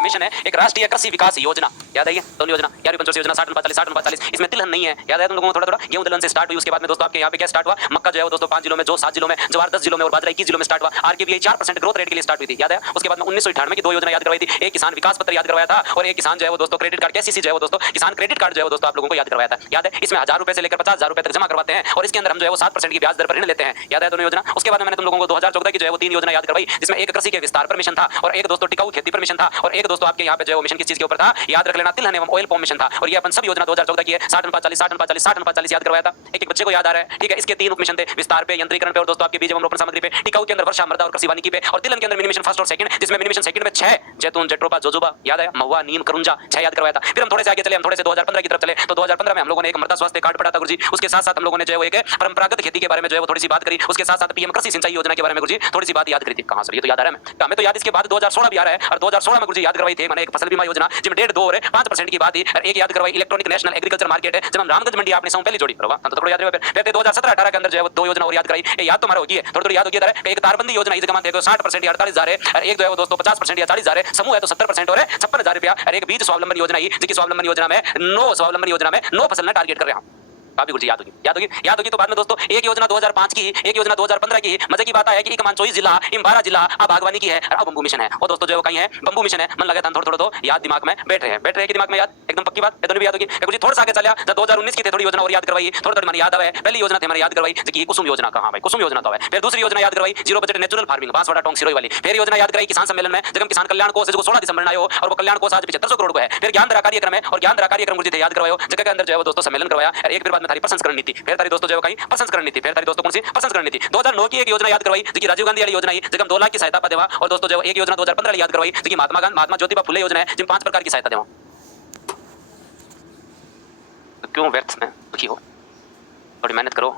की मिशन है एक राष्ट्रीय कृषि विकास योजना, याद है ये दोनों योजना, 11वीं पंचवर्षीय योजना 60-40 इसमें तिलहन नहीं है, याद है तुम लोगों को थोड़ा थोड़ा। गेहूं दलहन से स्टार्ट हुई, उसके बाद में दोस्तों आपके यहाँ पे क्या स्टार्ट हुआ, मक्का जो है वो दोस्तों 5 जिलों में, जो 7 जिलों में, ज्वार 10 जिलों में और बाजरा 21 जिलों में स्टार्ट हुआ। आरकेवीआई 4% ग्रोथ रेट के लिए स्टार्ट हुई थी, याद है। उसके बाद में 1998 की 2 योजना याद करवाई थी, एक किसान विकास पत्र याद करवाया था और एक किसान जो है वो दोस्तों क्रेडिट कार्ड, केसीसी जो है वो दोस्तों किसान क्रेडिट कार्ड जो है वो दोस्तों आप लोगों को याद करवाया था, याद है। इसमें 1000 रुपए से लेकर 50,000 रुपए तक जमा करवाते हैं और इसके अंदर हम जो है वो 7% की ब्याज दर पर ऋण लेते हैं, याद है दोनों योजना। उसके बाद में मैंने तुम लोगों को 2014 की जो है वो 3 योजना याद करवाई, जिसमें एक कृषि के विस्तार पर मिशन था और एक दोस्तों टिकाऊ खेती पर मिशन था और एक दोस्तों आपके यहाँ पे जो है वो मिशन किस चीज के ऊपर था, याद रख लेना, तिलहन एवं ऑयल पॉम मिशन था। और ये अपन सब योजना 2014 की है, 60-40 याद करवाया था, एक बच्चे को याद आ रहा है, ठीक है। इसके 3 उप मिशन थे, विस्तार पे, यंत्रीकरण पे और दोस्तों आपके बीज एवं रोपण सामग्री पे, टिकाऊ के अंदर वर्षा मृदा और कृषि वानिकी पे और तिलहन के अंदर मिनी मिशन फर्स्ट और सेकंड, जिसमें मिनी मिशन सेकंड में 6 जैतून, जट्रोपा, जोजोबा, याद है, महुआ, नीम, करुंजा 6 याद करवाया था। फिर हम थोड़े से आगे चले, हम थोड़े से 2015 की तरफ चले, तो 2015 में हम लोगों ने एक मृदा स्वास्थ्य कार्ड पढ़ा था गुरुजी। उसके साथ-साथ हम लोगों ने जो है वो एक परंपरागत खेती के बारे में जो है वो थोड़ी सी बात करी, उसके साथ-साथ पीएम कृषि सिंचाई योजना के बारे में गुरुजी थोड़ी सी बात याद करी थी। कहां सर ये तो याद आ रहा है हमें तो याद। इसके बाद 2016 भी आ रहा है और 2016 में गुरुजी याद करवाई थी मैंने एक फसल बीमा योजना, जिसमें 1.5, 2 और 5% की बात थी और एक याद करवाई इलेक्ट्रॉनिक नेशनल एग्रीकल्चर मार्केट है, जब हम रामगंज मंडी आपने सौ पहली जोड़ी करवा तो थोड़ा याद रहे। फिर 2017-18 के अंदर जो है वो 2 योजना और याद कराई, ये याद तो हमारा होगी है, थोड़ी याद होगी है। एक तारबंदी योजना इस जगह देखो 60% या 48,000 है और एक जो है वो दोस्तों 50% या 40,000 है, समूह है तो 70% और है 56,000 रुपया और एक बीज स्वावलंबन योजना ही, जिसकी स्वावलंबन योजना में 9 फसल ने टारगेट कर रहे हैं। काफी गुरुजी याद होगी तो बाद में दोस्तों एक योजना 2005 की, एक योजना 2015 की। मजे की बात है कि एक चौई जिला, बारा जिला अब बागवानी की है और अब बंबू मिशन है, वो दोस्तों जो है कहीं है बंबू मिशन है। मन लगा था थोड़ा तो याद दिमाग में बैठ रहे कि दिमाग में याद एकदम पक्की बात है, दोनों भी याद होगी। गुरुजी थोड़ा सा आगे चला, जब 2019 की थे थोड़ी योजना और याद करवाई, थोड़ी मन याद आवे। पहली योजना थी हमारी याद करवाई कि कुसुम योजना कहां भाई, कुसुम योजना तो है। फिर दूसरी योजना याद करवाई zero budget natural farming, Banswara Tonk Sirohi वाली। फिर योजना याद कराई किसान सम्मेलन में, जब किसान कल्याण कोष जो 16 दिसंबर में आयो और वो कल्याण कोष आज 7500 करोड़ का है। फिर ज्ञान धारा कार्यक्रम है और ज्ञान धारा कार्यक्रम गुरुजी थे याद करवायो, जगह के अंदर जो है वो दोस्तों सम्मेलन करवाया और एक फिर बाद में थारी प्रसंस्करण नीति, फिर तारी दोस्तों जो है कहीं प्रसंस्करण नीति, फिर तारी दोस्तों कौन सी प्रसंस्करण नीति। 2009 की एक योजना याद करवाई जो कि राजीव गांधी वाली योजना है, जब हम 2 लाख की सहायता देवा और दोस्तों जो एक योजना 2015 याद करवाई जो कि महात्मा ज्योतिबा फुले योजना है, जिन 5 प्रकार की सहायता देवा। तो क्यों व्यर्थ में दुखी हो, थोड़ी मेहनत करो।